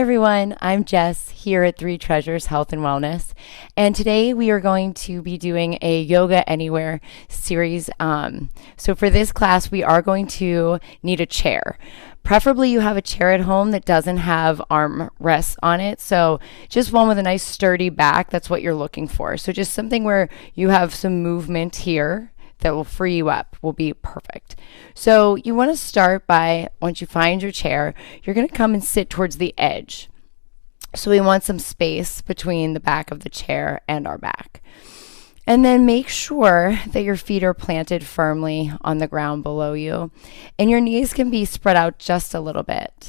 Hi everyone, I'm Jess here at Three Treasures Health and Wellness, and today we are going to be doing a Yoga Anywhere series. So for this class, we are going to need a chair. Preferably you have a chair at home that doesn't have arm rests on it, so just one with a nice sturdy back, that's what you're looking for. So just something where you have some movement here that will free you up will be perfect. So you want to start by, once you find your chair, you're going to come and sit towards the edge. So we want some space between the back of the chair and our back. And then make sure that your feet are planted firmly on the ground below you, and your knees can be spread out just a little bit.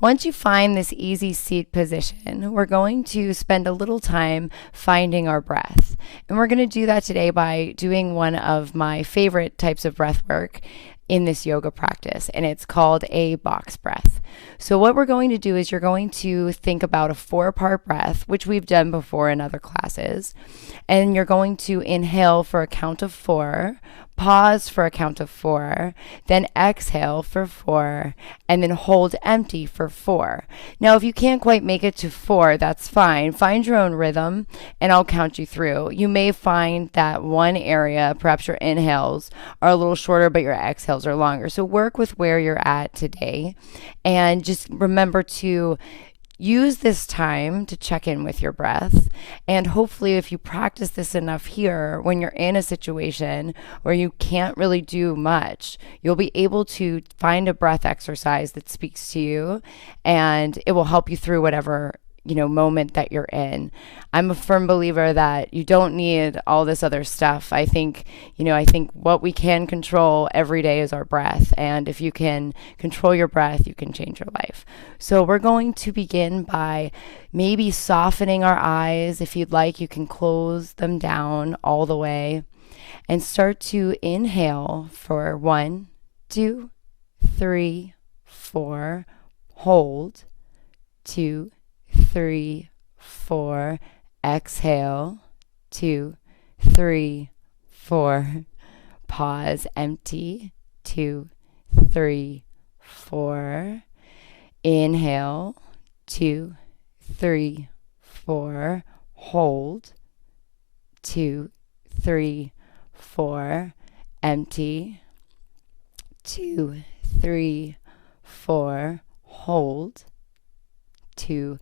Once you find this easy seat position, we're going to spend a little time finding our breath. And we're going to do that today by doing one of my favorite types of breath work in this yoga practice, and it's called a box breath. So what we're going to do is you're going to think about a 4-part breath, which we've done before in other classes, and you're going to inhale for a count of 4, pause for a count of 4, then exhale for 4, and then hold empty for 4. Now, if you can't quite make it to 4, that's fine. Find your own rhythm, and I'll count you through. You may find that one area, perhaps your inhales, are a little shorter, but your exhales are longer. So work with where you're at today, and just remember to use this time to check in with your breath. And hopefully, if you practice this enough here, when you're in a situation where you can't really do much, you'll be able to find a breath exercise that speaks to you, and it will help you through whatever moment that you're in. I'm a firm believer that you don't need all this other stuff. I think what we can control every day is our breath. And if you can control your breath, you can change your life. So we're going to begin by maybe softening our eyes. If you'd like, you can close them down all the way and start to inhale for 1, 2, 3, 4, hold, 2, 3, 4, exhale, 2, 3, 4, pause, empty, 2, 3, 4, inhale, 2, 3, 4, hold, 2, 3, 4, empty, 2, 3, 4, hold, 2,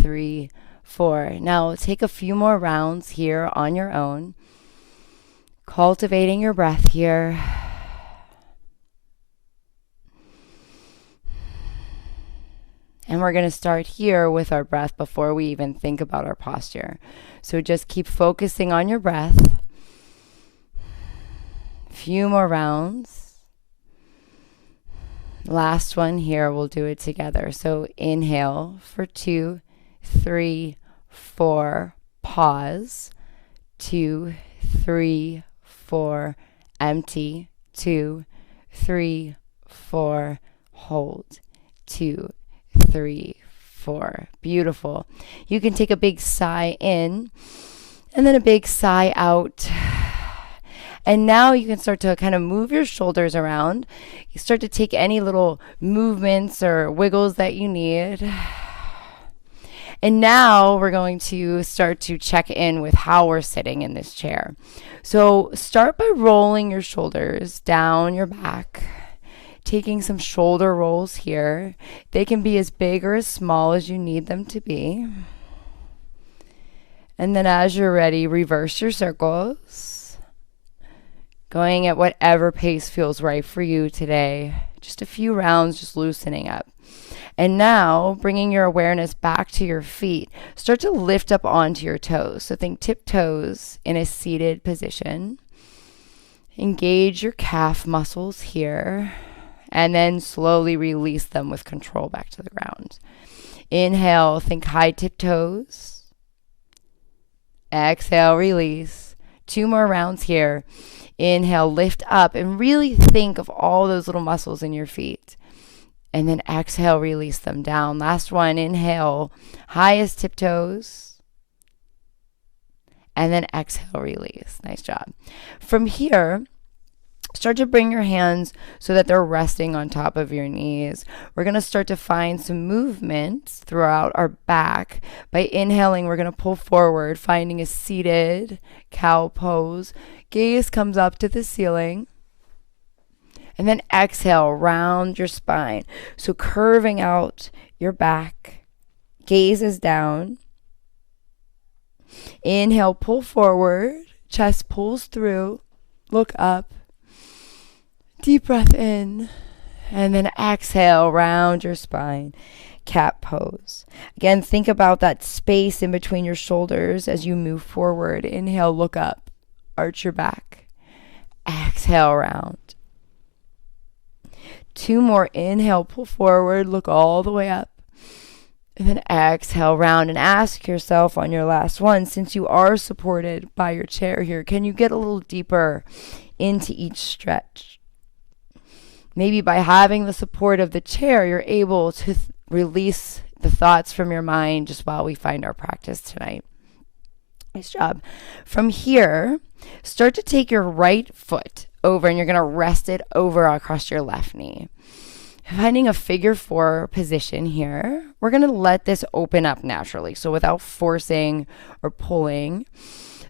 3, 4. Now take a few more rounds here on your own, cultivating your breath here. And we're going to start here with our breath before we even think about our posture. So just keep focusing on your breath. A few more rounds. Last one here, we'll do it together. So inhale for 2, 3, 4, pause, 2, 3, 4, empty, 2, 3, 4, hold, 2, 3, 4. Beautiful. You can take a big sigh in and then a big sigh out. And now you can start to kind of move your shoulders around. You start to take any little movements or wiggles that you need. And now we're going to start to check in with how we're sitting in this chair. So start by rolling your shoulders down your back, taking some shoulder rolls here. They can be as big or as small as you need them to be. And then as you're ready, reverse your circles, going at whatever pace feels right for you today. Just a few rounds, just loosening up. And now, bringing your awareness back to your feet, start to lift up onto your toes. So think tiptoes in a seated position. Engage your calf muscles here, and then slowly release them with control back to the ground. Inhale, think high tiptoes. Exhale, release. 2 more rounds here. Inhale, lift up, and really think of all those little muscles in your feet. And then exhale, release them down. Last one, inhale, highest tiptoes. And then exhale, release. Nice job. From here, Start to bring your hands so that they're resting on top of your knees. We're going to start to find some movements throughout our back. By inhaling, we're going to pull forward, finding a seated cow pose. Gaze comes up to the ceiling. And then exhale, round your spine. So curving out your back. Gaze is down. Inhale, pull forward. Chest pulls through. Look up. Deep breath in, and then exhale, round your spine, cat pose. Again, think about that space in between your shoulders as you move forward. Inhale, look up, arch your back. Exhale, round. 2 more. Inhale, pull forward, look all the way up. And then exhale, round, and ask yourself on your last one, since you are supported by your chair here, can you get a little deeper into each stretch? Maybe by having the support of the chair, you're able to release the thoughts from your mind just while we find our practice tonight. Nice job. From here, start to take your right foot over, and you're going to rest it over across your left knee. Finding a figure 4 position here, we're going to let this open up naturally. So without forcing or pulling,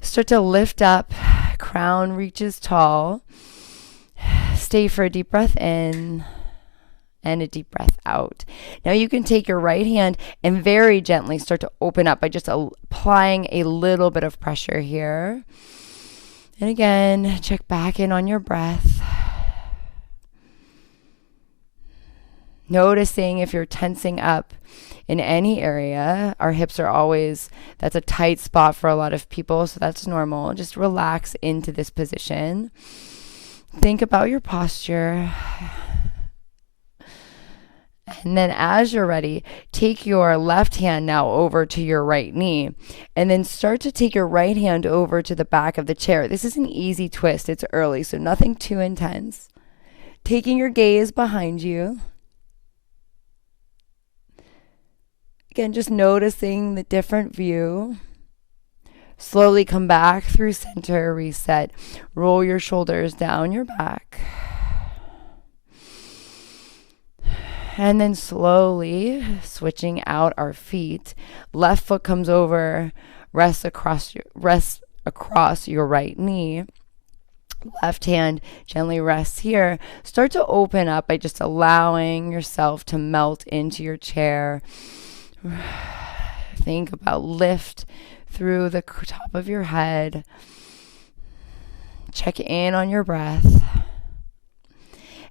start to lift up, crown reaches tall. Stay for a deep breath in and a deep breath out. Now you can take your right hand and very gently start to open up by just applying a little bit of pressure here. And again, check back in on your breath. Noticing if you're tensing up in any area. Our hips are always, that's a tight spot for a lot of people, so that's normal. Just relax into this position. Think about your posture. And then as you're ready, take your left hand now over to your right knee. And then start to take your right hand over to the back of the chair. This is an easy twist. It's early, so nothing too intense. Taking your gaze behind you. Again, just noticing the different view. Slowly come back through center, reset. Roll your shoulders down your back. And then slowly switching out our feet. Left foot comes over, rest across your right knee. Left hand gently rests here. Start to open up by just allowing yourself to melt into your chair. Think about lift through the top of your head. Check in on your breath.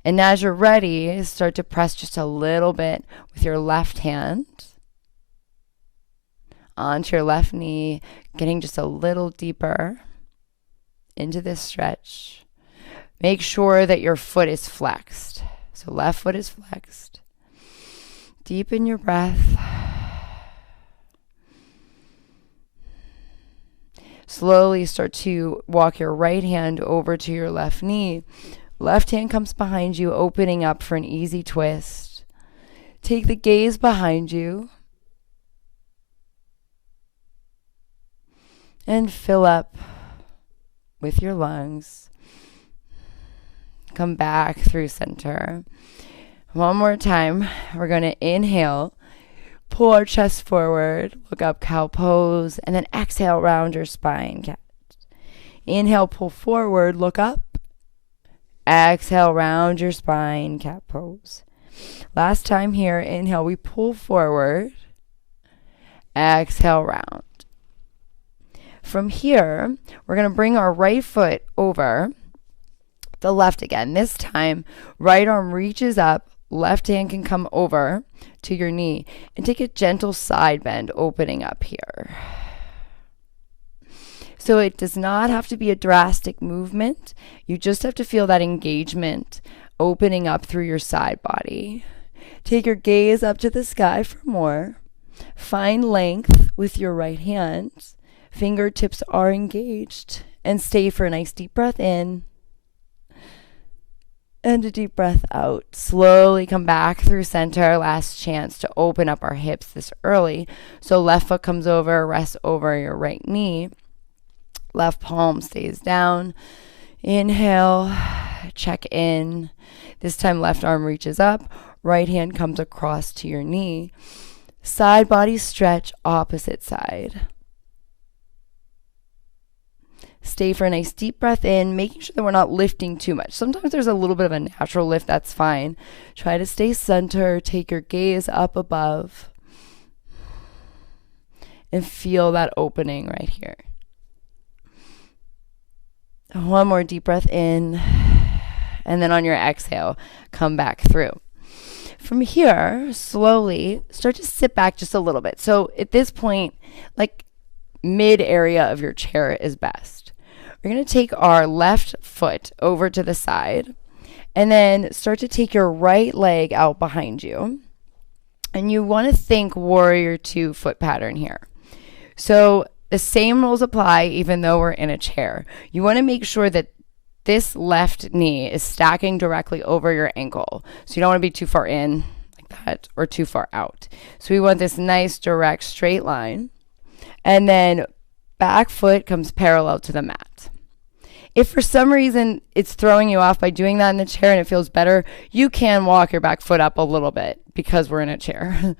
And as you're ready, start to press just a little bit with your left hand onto your left knee, getting just a little deeper into this stretch. Make sure that your foot is flexed. So left foot is flexed. Deepen your breath. Slowly start to walk your right hand over to your left knee. Left hand comes behind you, opening up for an easy twist. Take the gaze behind you. And fill up with your lungs. Come back through center. One more time. We're going to inhale. Pull our chest forward, look up, cow pose, and then exhale, round your spine, cat. Inhale, pull forward, look up. Exhale, round your spine, cat pose. Last time here, inhale, we pull forward. Exhale, round. From here, we're going to bring our right foot over the left again. This time, right arm reaches up, left hand can come over to your knee, and take a gentle side bend, opening up here. So it does not have to be a drastic movement. You just have to feel that engagement opening up through your side body. Take your gaze up to the sky for more. Find length with your right hand. Fingertips are engaged. And stay for a nice deep breath in. And a deep breath out. Slowly come back through center. Last chance to open up our hips this early. So left foot comes over, rests over your right knee. Left palm stays down. Inhale. Check in. This time left arm reaches up, right hand comes across to your knee. Side body stretch, opposite side. Stay for a nice deep breath in, making sure that we're not lifting too much. Sometimes there's a little bit of a natural lift, that's fine. Try to stay center, take your gaze up above, and feel that opening right here. One more deep breath in, and then on your exhale, come back through. From here, slowly start to sit back just a little bit. So at this point, like mid area of your chair is best. We're going to take our left foot over to the side and then start to take your right leg out behind you. And you want to think warrior two foot pattern here. So the same rules apply even though we're in a chair. You want to make sure that this left knee is stacking directly over your ankle. So you don't want to be too far in like that or too far out. So we want this nice direct straight line. And then back foot comes parallel to the mat. If for some reason it's throwing you off by doing that in the chair and it feels better, you can walk your back foot up a little bit because we're in a chair.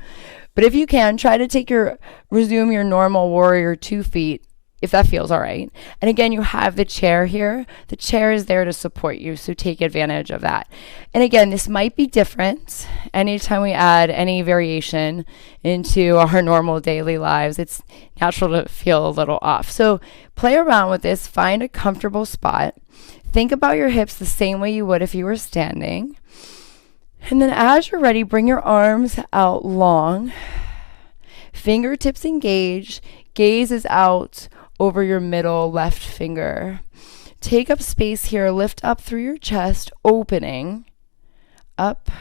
But if you can, try to resume your normal warrior 2 feet if that feels all right. And again, you have the chair here. The chair is there to support you, so take advantage of that. And again, this might be different anytime we add any variation into our normal daily lives. It's natural to feel a little off. So play around with this, find a comfortable spot. Think about your hips the same way you would if you were standing. And then as you're ready, bring your arms out long. Fingertips engaged. Gaze is out over your middle left finger. Take up space here. Lift up through your chest, opening. Up.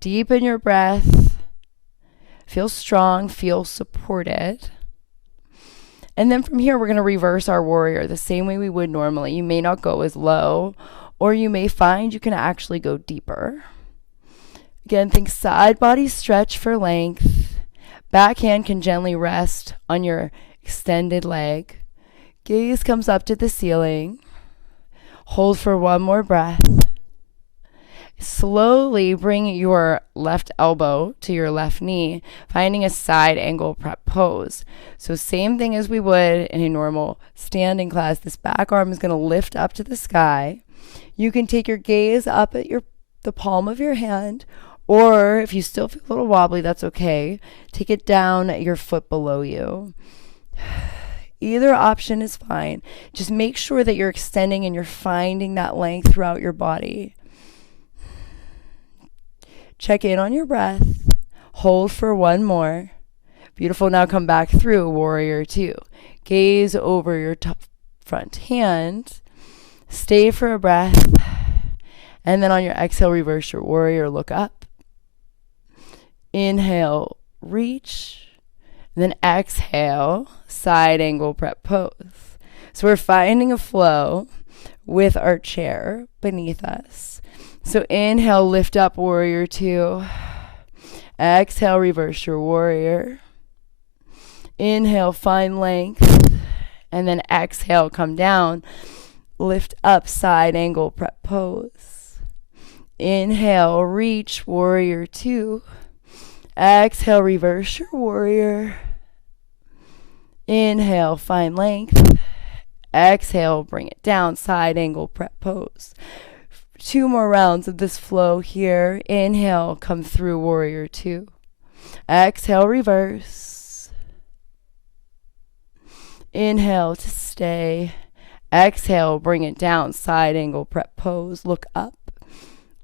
Deepen your breath. Feel strong. Feel supported. And then from here, we're going to reverse our warrior the same way we would normally. You may not go as low, or you may find you can actually go deeper. Again, think side body stretch for length. Back hand can gently rest on your extended leg. Gaze comes up to the ceiling. Hold for one more breath. Slowly bring your left elbow to your left knee, finding a side angle prep pose. So same thing as we would in a normal standing class. This back arm is going to lift up to the sky. You can take your gaze up at the palm of your hand, or if you still feel a little wobbly, that's okay. Take it down at your foot below you. Either option is fine. Just make sure that you're extending and you're finding that length throughout your body. Check in on your breath. Hold for one more. Beautiful. Now come back through warrior 2. Gaze over your front hand. Stay for a breath. And then on your exhale, reverse your warrior. Look up. Inhale, reach. And then exhale, side angle prep pose. So we're finding a flow with our chair beneath us. So inhale, lift up, warrior 2. Exhale, reverse your warrior. Inhale, find length. And then exhale, come down. Lift up, side angle prep pose. Inhale, reach, warrior 2. Exhale, reverse your warrior. Inhale, find length. Exhale, bring it down, side angle prep pose. 2 more rounds of this flow here. Inhale, come through warrior 2. Exhale, reverse. Inhale to stay. Exhale, bring it down, side angle prep pose. Look up.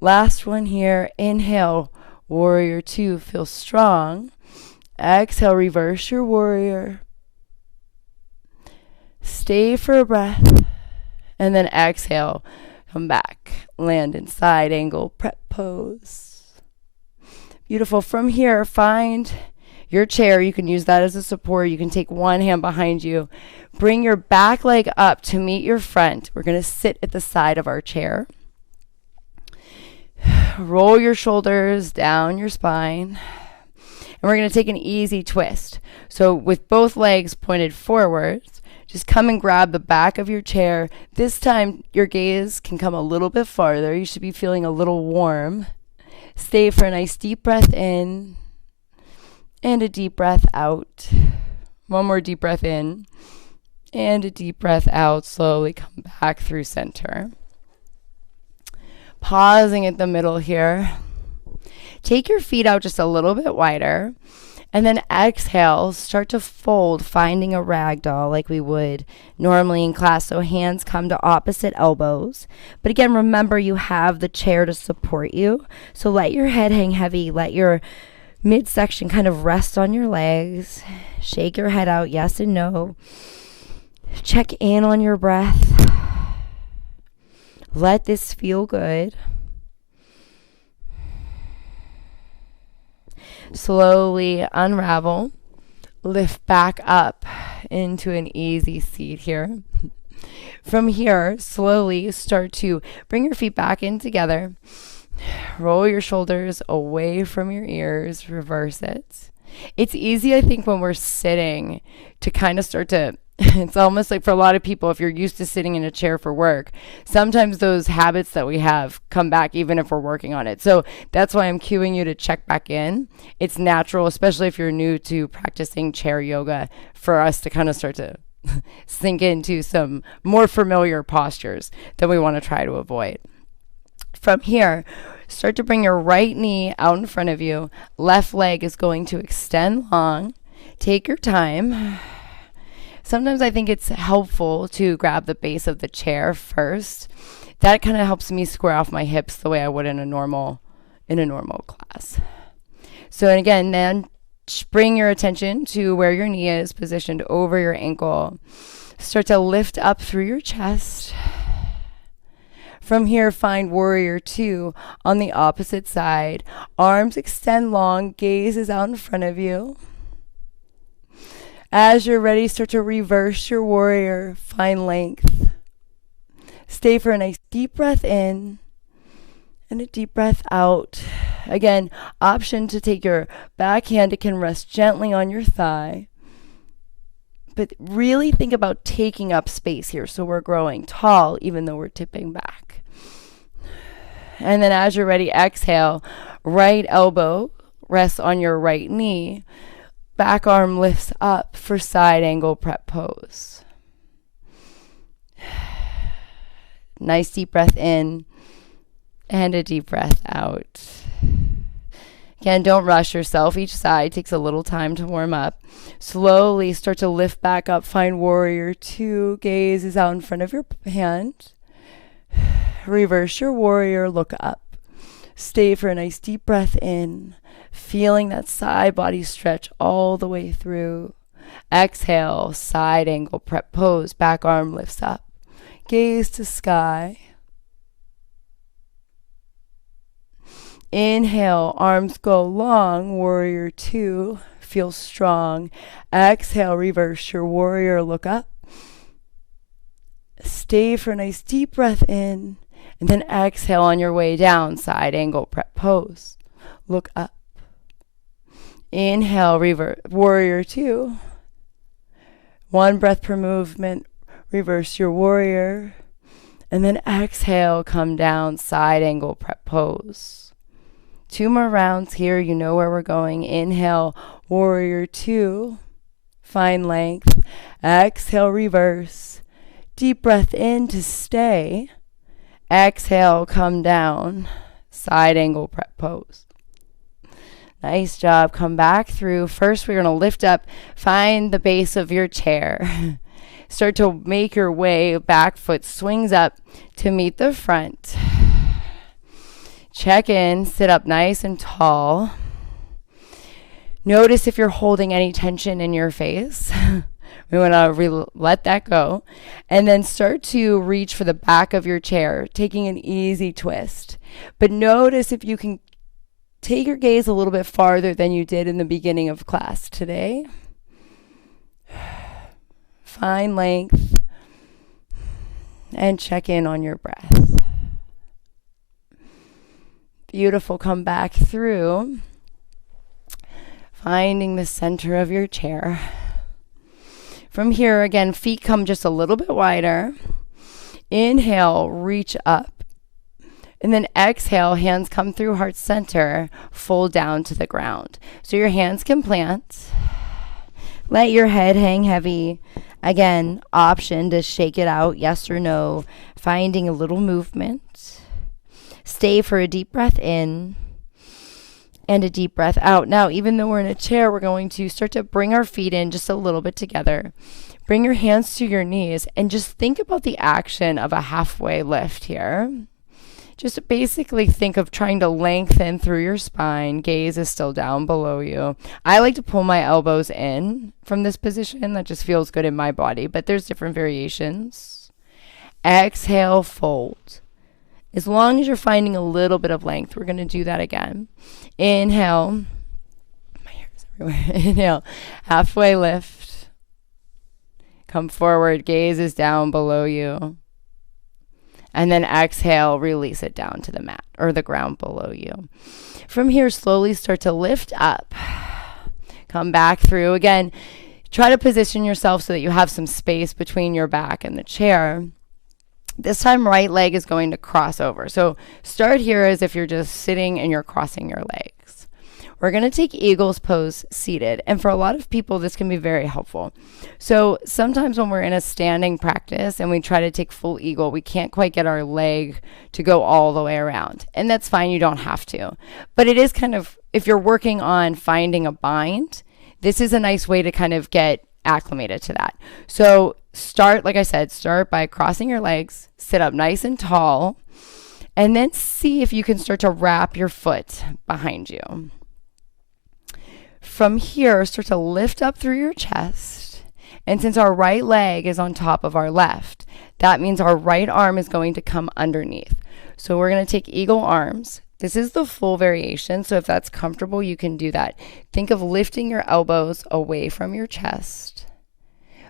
Last one here. Inhale, warrior 2. Feel strong. Exhale, reverse your warrior. Stay for a breath. And then exhale. Come back, land in side angle prep pose. Beautiful. From here, find your chair. You can use that as a support. You can take one hand behind you. Bring your back leg up to meet your front. We're going to sit at the side of our chair. Roll your shoulders down your spine. And we're going to take an easy twist. So with both legs pointed forwards, just come and grab the back of your chair. This time, your gaze can come a little bit farther. You should be feeling a little warm. Stay for a nice deep breath in and a deep breath out. One more deep breath in and a deep breath out. Slowly come back through center. Pausing at the middle here. Take your feet out just a little bit wider. And then exhale, start to fold, finding a ragdoll like we would normally in class. So hands come to opposite elbows. But again, remember you have the chair to support you. So let your head hang heavy. Let your midsection kind of rest on your legs. Shake your head out, yes and no. Check in on your breath. Let this feel good. Slowly unravel, lift back up into an easy seat here. From here, slowly start to bring your feet back in together. Roll your shoulders away from your ears, reverse it. It's easy, I think, when we're sitting to kind of start to it's almost like for a lot of people, if you're used to sitting in a chair for work, sometimes those habits that we have come back even if we're working on it. So that's why I'm cueing you to check back in. It's natural, especially if you're new to practicing chair yoga, for us to kind of start to sink into some more familiar postures that we want to try to avoid. From here, start to bring your right knee out in front of you. Left leg is going to extend long. Take your time. Sometimes I think it's helpful to grab the base of the chair first. That kind of helps me square off my hips the way I would in a normal class. So and again, then bring your attention to where your knee is positioned over your ankle. Start to lift up through your chest. From here, find warrior two on the opposite side. Arms extend long, gaze is out in front of you. As you're ready, start to reverse your warrior. Find length. Stay for a nice deep breath in and a deep breath out. Again, option to take your back hand. It can rest gently on your thigh. But really think about taking up space here. So we're growing tall even though we're tipping back. And then as you're ready, exhale. Right elbow rests on your right knee. Back arm lifts up for side angle prep pose. Nice deep breath in and a deep breath out. Again, don't rush yourself. Each side takes a little time to warm up. Slowly start to lift back up. Find warrior two. Gaze is out in front of your hand. Reverse your warrior. Look up. Stay for a nice deep breath in. Feeling that side body stretch all the way through. Exhale, side angle prep pose. Back arm lifts up. Gaze to sky. Inhale, arms go long. Warrior two. Feel strong. Exhale, reverse your warrior. Look up. Stay for a nice deep breath in. And then exhale on your way down. Side angle prep pose. Look up. Inhale, warrior two. One breath per movement. Reverse your warrior. And then exhale, come down, side angle prep pose. 2 more rounds here. You know where we're going. Inhale, warrior two. Find length. Exhale, reverse. Deep breath in to stay. Exhale, come down, side angle prep pose. Nice job. Come back through. First, we're going to lift up. Find the base of your chair. Start to make your way. Back foot swings up to meet the front. Check in. Sit up nice and tall. Notice if you're holding any tension in your face. We want to let that go. And then start to reach for the back of your chair, taking an easy twist. But notice if you can take your gaze a little bit farther than you did in the beginning of class today. Find length and check in on your breath. Beautiful. Come back through, finding the center of your chair. From here, again, feet come just a little bit wider. Inhale, reach up. And then exhale, hands come through heart center, fold down to the ground. So your hands can plant. Let your head hang heavy. Again, option to shake it out, yes or no, finding a little movement. Stay for a deep breath in and a deep breath out. Now, even though we're in a chair, we're going to start to bring our feet in just a little bit together. Bring your hands to your knees and just think about the action of a halfway lift here. Just basically think of trying to lengthen through your spine. Gaze is still down below you. I like to pull my elbows in from this position. That just feels good in my body, but there's different variations. Exhale, fold. As long as you're finding a little bit of length, we're going to do that again. Inhale. My hair is everywhere. Inhale. Halfway lift. Come forward. Gaze is down below you. And then exhale, release it down to the mat or the ground below you. From here, slowly start to lift up. Come back through. Again, try to position yourself so that you have some space between your back and the chair. This time, right leg is going to cross over. So start here as if you're just sitting and you're crossing your legs. We're going to take Eagle's pose seated. And for a lot of people, this can be very helpful. So sometimes when we're in a standing practice and we try to take full Eagle, we can't quite get our leg to go all the way around. And that's fine. You don't have to. But it is kind of, if you're working on finding a bind, this is a nice way to kind of get acclimated to that. So start, like I said, start by crossing your legs, sit up nice and tall, and then see if you can start to wrap your foot behind you. From here, start to lift up through your chest. And since our right leg is on top of our left, that means our right arm is going to come underneath. So we're going to take Eagle arms. This is the full variation, so if that's comfortable, you can do that. Think of lifting your elbows away from your chest.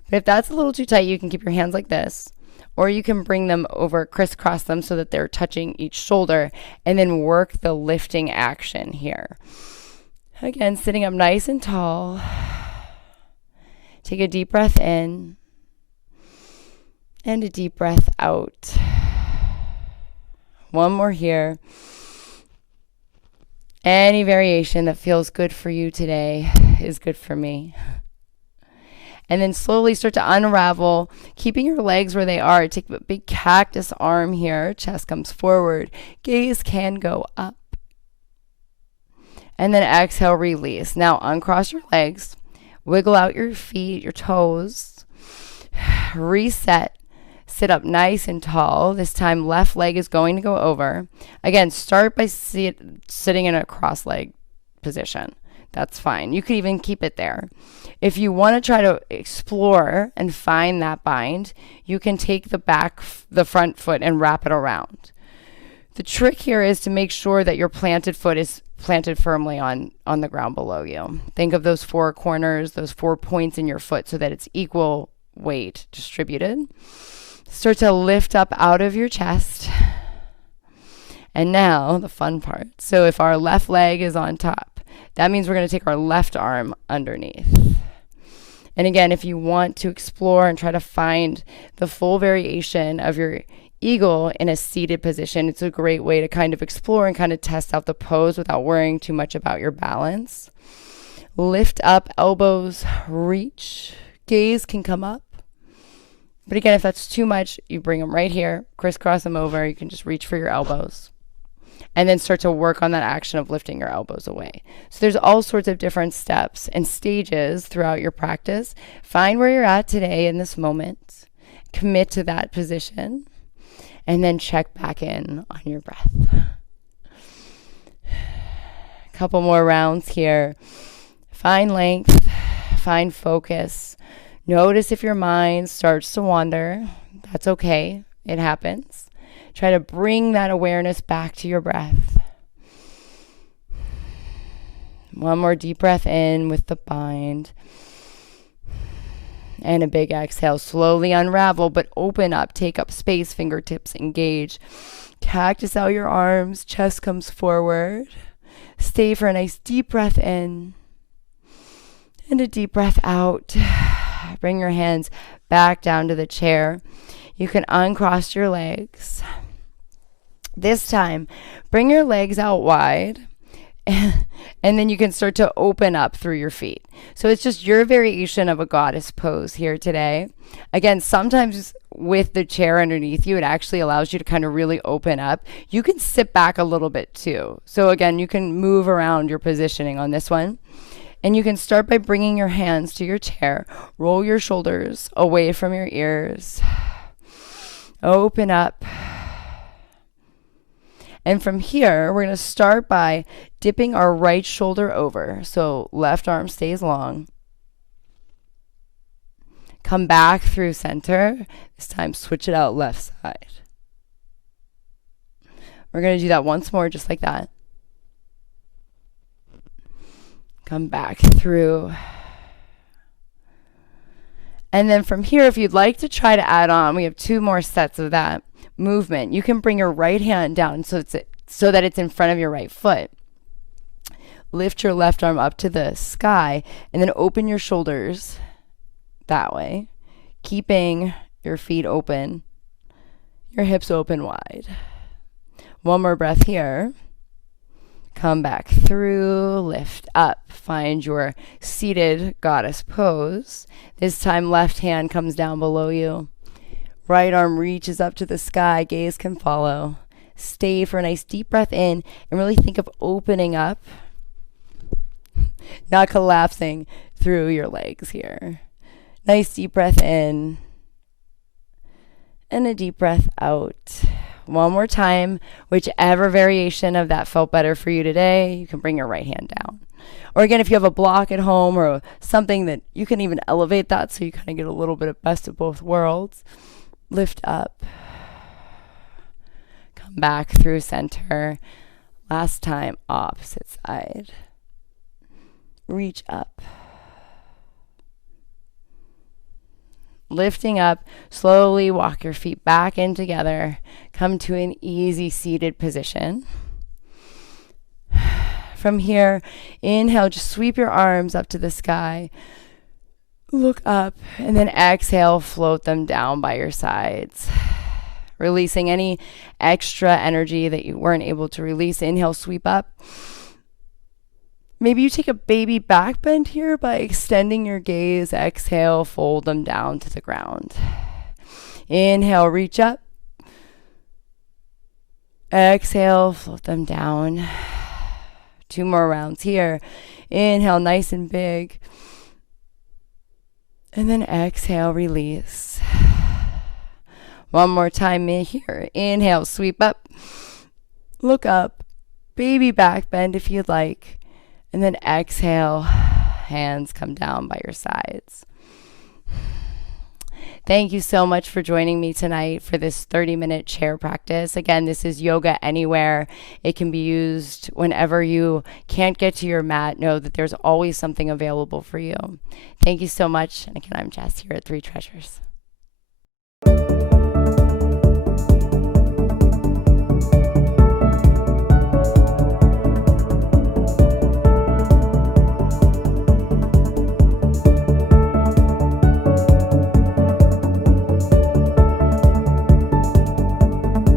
But if that's a little too tight, you can keep your hands like this, or you can bring them over, crisscross them so that they're touching each shoulder, and then work the lifting action here. Again, sitting up nice and tall. Take a deep breath in and a deep breath out. One more here. Any variation that feels good for you today is good for me. And then slowly start to unravel, keeping your legs where they are. Take a big cactus arm here. Chest comes forward. Gaze can go up. And then exhale, release. Now uncross your legs. Wiggle out your feet, your toes. Reset. Sit up nice and tall. This time, left leg is going to go over. Again, start by sitting in a cross leg position. That's fine. You could even keep it there. If you want to try to explore and find that bind, you can take the front foot and wrap it around. The trick here is to make sure that your planted foot is planted firmly on the ground below you. Think of those four corners, those 4 points in your foot so that it's equal weight distributed. Start to lift up out of your chest. And now the fun part. So if our left leg is on top, that means we're going to take our left arm underneath. And again, if you want to explore and try to find the full variation of your Eagle in a seated position, it's a great way to kind of explore and kind of test out the pose without worrying too much about your balance. Lift up, elbows reach, gaze can come up. But again, if that's too much, you bring them right here, crisscross them over. You can just reach for your elbows and then start to work on that action of lifting your elbows away. So there's all sorts of different steps and stages throughout your practice. Find where you're at today in this moment, commit to that position, and then check back in on your breath. A couple more rounds here. Find length, find focus. Notice if your mind starts to wander. That's okay. It happens. Try to bring that awareness back to your breath. One more deep breath in with the bind. And a big exhale. Slowly unravel, but open up. Take up space. Fingertips engage. Cactus out your arms. Chest comes forward. Stay for a nice deep breath in. And a deep breath out. Bring your hands back down to the chair. You can uncross your legs. This time, bring your legs out wide. And then you can start to open up through your feet. So it's just your variation of a goddess pose here today. Again, sometimes with the chair underneath you, it actually allows you to kind of really open up. You can sit back a little bit too. So again, you can move around your positioning on this one. And you can start by bringing your hands to your chair. Roll your shoulders away from your ears. Open up. And from here, we're going to start by dipping our right shoulder over. So left arm stays long. Come back through center. This time, switch it out left side. We're going to do that once more, just like that. Come back through. And then from here, if you'd like to try to add on, we have 2 more sets of that movement. You can bring your right hand down so that it's in front of your right foot. Lift your left arm up to the sky and then open your shoulders that way, keeping your feet open, your hips open wide. One more breath here. Come back through, lift up, find your seated goddess pose. This time left hand comes down below you. Right arm reaches up to the sky, gaze can follow. Stay for a nice deep breath in and really think of opening up, not collapsing through your legs here. Nice deep breath in and a deep breath out. One more time, whichever variation of that felt better for you today, you can bring your right hand down. Or again, if you have a block at home or something that you can even elevate that so you kind of get a little bit of best of both worlds. Lift up. Come back through center. Last time, opposite side. Reach up. Lifting up, slowly walk your feet back in together. Come to an easy seated position. From here, inhale, just sweep your arms up to the sky. Look up, and then exhale, float them down by your sides. Releasing any extra energy that you weren't able to release. Inhale, sweep up. Maybe you take a baby back bend here by extending your gaze. Exhale, fold them down to the ground. Inhale, reach up. Exhale, float them down. 2 more rounds here. Inhale, nice and big. And then exhale, release. One more time in here. Inhale, sweep up. Look up. Baby back bend if you'd like. And then exhale, hands come down by your sides. Thank you so much for joining me tonight for this 30-minute chair practice. Again, this is Yoga Anywhere. It can be used whenever you can't get to your mat. Know that there's always something available for you. Thank you so much. And again, I'm Jess here at 3 Treasures.